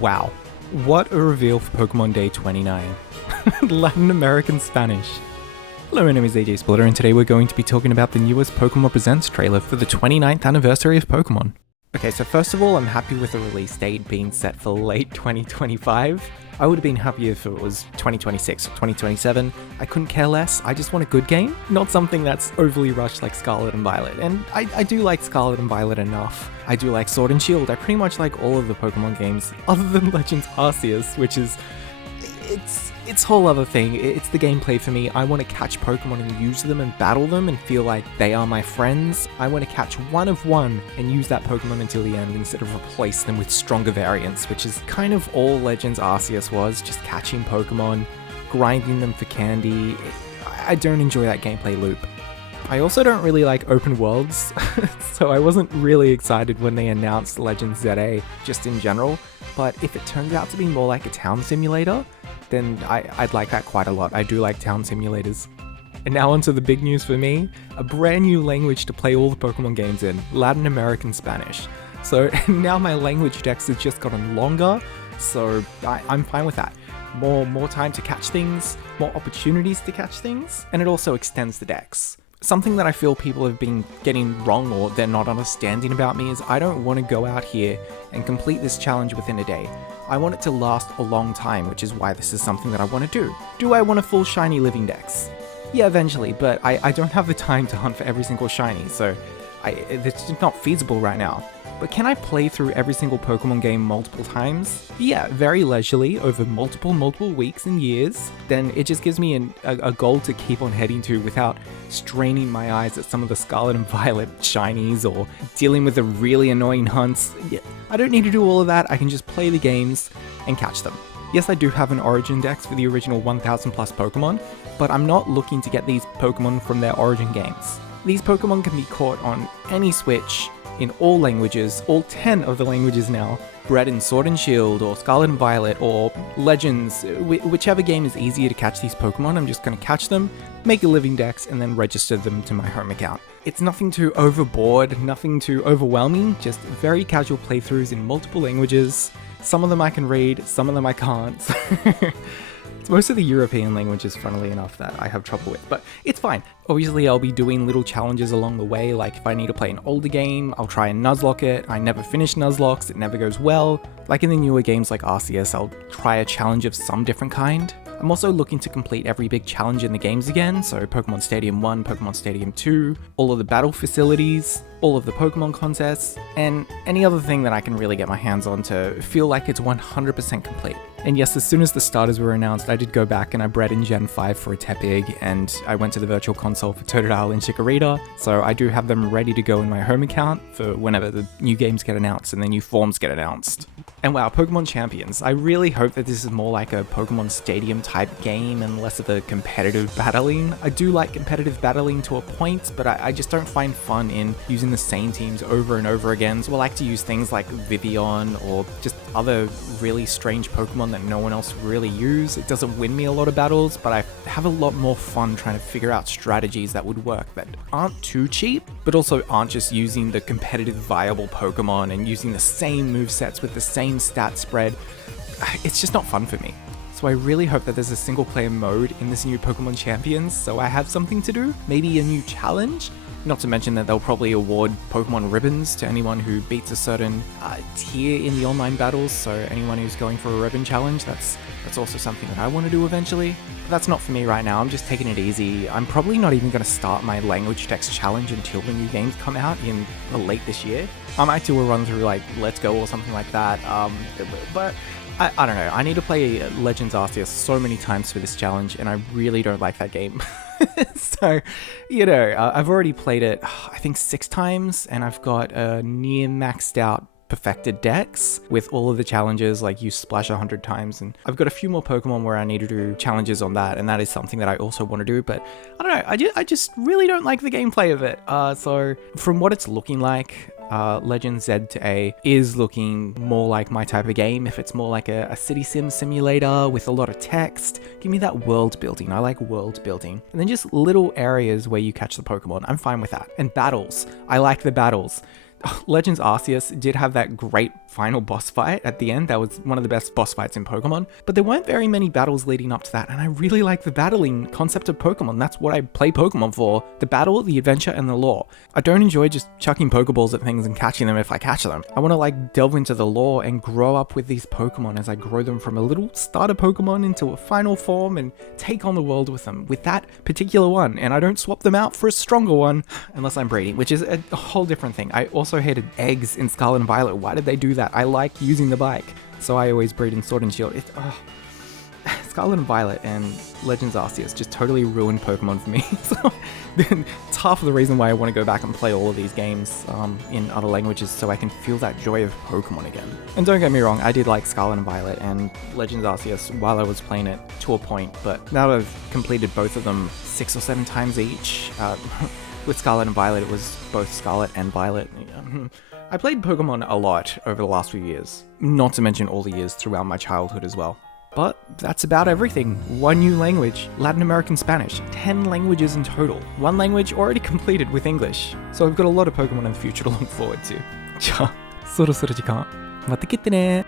Wow, what a reveal for Pokemon Day 29. Latin American Spanish. Hello, my name is AJ Splutter, and today we're going to be talking about the newest Pokemon Presents trailer for the 29th anniversary of Pokemon. Okay, so first of all, I'm happy with the release date being set for late 2025. I would have been happier if it was 2026 or 2027. I couldn't care less. I just want a good game, not something that's overly rushed like Scarlet and Violet. And I do like Scarlet and Violet enough. I do like Sword and Shield. I pretty much like all of the Pokemon games, other than Legends Arceus, which is... It's a whole other thing. It's the gameplay for me. I want to catch Pokemon and use them and battle them and feel like they are my friends. I want to catch one of one and use that Pokemon until the end instead of replace them with stronger variants, which is kind of all Legends Arceus was, just catching Pokemon, grinding them for candy. I don't enjoy that gameplay loop. I also don't really like open worlds, so I wasn't really excited when they announced Legends ZA, just in general, but if it turns out to be more like a town simulator, then I'd like that quite a lot. I do like town simulators. And now onto the big news for me, a brand new language to play all the Pokemon games in, Latin American Spanish. So now my Language Dex has just gotten longer, so I'm fine with that. More time to catch things, more opportunities to catch things, and it also extends the Dex. Something that I feel people have been getting wrong or they're not understanding about me is I don't want to go out here and complete this challenge within a day. I want it to last a long time, which is why this is something that I want to do. Do I want a full shiny Living Dex? Yeah, eventually, but I don't have the time to hunt for every single shiny, so it's just not feasible right now. But can I play through every single Pokemon game multiple times? Yeah, very leisurely, over multiple weeks and years. Then it just gives me a goal to keep on heading to without straining my eyes at some of the Scarlet and Violet shinies or dealing with the really annoying hunts. Yeah, I don't need to do all of that, I can just play the games and catch them. Yes, I do have an Origin Dex for the original 1000 plus Pokemon, but I'm not looking to get these Pokemon from their Origin games. These Pokemon can be caught on any Switch, in all languages, all 10 of the languages now, bred in Sword and Shield, or Scarlet and Violet, or Legends, whichever game is easier to catch these Pokemon, I'm just going to catch them, make a Living Dex, and then register them to my home account. It's nothing too overboard, nothing too overwhelming, just very casual playthroughs in multiple languages. Some of them I can read, some of them I can't. It's most of the European languages, funnily enough, that I have trouble with, but it's fine. Obviously, I'll be doing little challenges along the way, like if I need to play an older game, I'll try and Nuzlocke it. I never finish Nuzlocks, it never goes well. Like in the newer games like Arceus, I'll try a challenge of some different kind. I'm also looking to complete every big challenge in the games again, so Pokemon Stadium 1, Pokemon Stadium 2, all of the battle facilities, all of the Pokemon contests, and any other thing that I can really get my hands on to feel like it's 100% complete. And yes, as soon as the starters were announced, I did go back and I bred in Gen 5 for a Tepig, and I went to the Virtual Console for Totodile and Chikorita, so I do have them ready to go in my home account for whenever the new games get announced and the new forms get announced. And wow, Pokemon Champions. I really hope that this is more like a Pokemon Stadium type game and less of a competitive battling. I do like competitive battling to a point, but I just don't find fun in using the same teams over and over again, so I like to use things like Vivian or just other really strange Pokemon that no one else really use. It doesn't win me a lot of battles, but I have a lot more fun trying to figure out strategies that would work that aren't too cheap, but also aren't just using the competitive viable Pokemon and using the same movesets with the same stat spread. It's just not fun for me. So I really hope that there's a single player mode in this new Pokemon Champions, so I have something to do, maybe a new challenge. Not to mention that they'll probably award Pokemon ribbons to anyone who beats a certain tier in the online battles, so anyone who's going for a ribbon challenge, that's also something that I want to do eventually. But that's not for me right now, I'm just taking it easy. I'm probably not even going to start my Language Dex challenge until the new games come out in late this year. I might do a run through like Let's Go or something like that, but I don't know, I need to play Legends Arceus so many times for this challenge, and I really don't like that game. So, you know, I've already played it, I think 6 times, and I've got a near maxed out perfected Dex with all of the challenges, like use Splash 100 times, and I've got a few more Pokemon where I need to do challenges on that, and that is something that I also want to do, but I don't know, I just really don't like the gameplay of it. So from what it's looking like, Legends ZA is looking more like my type of game. If it's more like a city sim simulator with a lot of text, give me that world building. I like world building. And then just little areas where you catch the Pokemon. I'm fine with that. And battles. I like the battles. Legends Arceus did have that great final boss fight at the end. That was one of the best boss fights in Pokemon, but there weren't very many battles leading up to that, and I really like the battling concept of Pokemon. That's what I play Pokemon for: the battle, the adventure, and the lore. I don't enjoy just chucking Pokeballs at things and catching them if I catch them. I want to like delve into the lore and grow up with these Pokemon as I grow them from a little starter Pokemon into a final form and take on the world with them, with that particular one, and I don't swap them out for a stronger one unless I'm breeding, which is a whole different thing. I also hated eggs in Scarlet and Violet. Why did they do that? I like using the bike, so I always breed in Sword and Shield. Scarlet and Violet and Legends Arceus just totally ruined Pokemon for me. So it's half of the reason why I want to go back and play all of these games in other languages, so I can feel that joy of Pokemon again. And don't get me wrong, I did like Scarlet and Violet and Legends Arceus while I was playing it to a point, but now that I've completed both of them 6 or 7 times each, with Scarlet and Violet, it was both Scarlet and Violet. I played Pokemon a lot over the last few years, not to mention all the years throughout my childhood as well. But that's about everything. 1 new language, Latin American Spanish, 10 languages in total. 1 language already completed with English. So I've got a lot of Pokemon in the future to look forward to. じゃあ、そろそろ時間。また来てね。